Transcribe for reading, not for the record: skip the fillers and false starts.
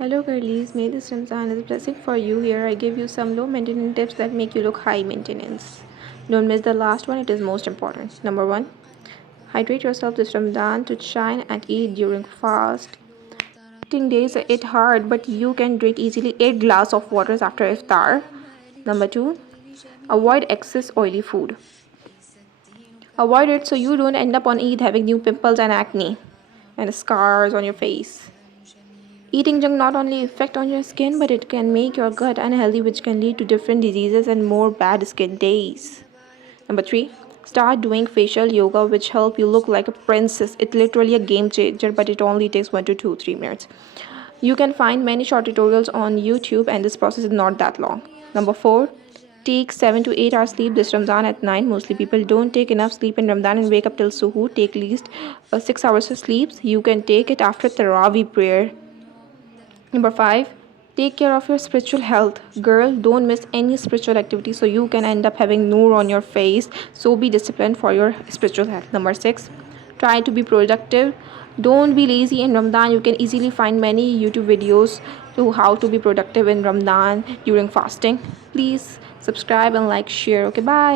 Hello girlies, may this Ramdan is a blessing for you. Here I give you some low maintenance tips that make you look high maintenance. Don't miss the last one, it is most important. Number 1. Hydrate yourself this Ramadan to shine and eat during fast. Eating days eat hard, but you can drink easily 8 glass of water after iftar. Number 2. Avoid excess oily food. Avoid it so you don't end up on Eid having new pimples and acne and scars on your face. Eating junk not only affect on your skin, but it can make your gut unhealthy, which can lead to different diseases and more bad skin days. Number 3. Start doing facial yoga, which help you look like a princess. It's literally a game changer, but it only takes 1 to 2 3 minutes. You can find many short tutorials on YouTube, and this process is not that long. Number 4. Take 7 to 8 hours sleep this Ramadan at night. Mostly people don't take enough sleep in Ramadan and wake up till suhoor. Take at least 6 hours of sleep. You can take it after Tarawih prayer. Number 5. Take care of your spiritual health. Girl, don't miss any spiritual activity so you can end up having noor on your face. So be disciplined for your spiritual health. Number 6. Try to be productive. Don't be lazy in Ramadan. You can easily find many YouTube videos to how to be productive in Ramadan during fasting. Please subscribe and like, share. Okay, bye.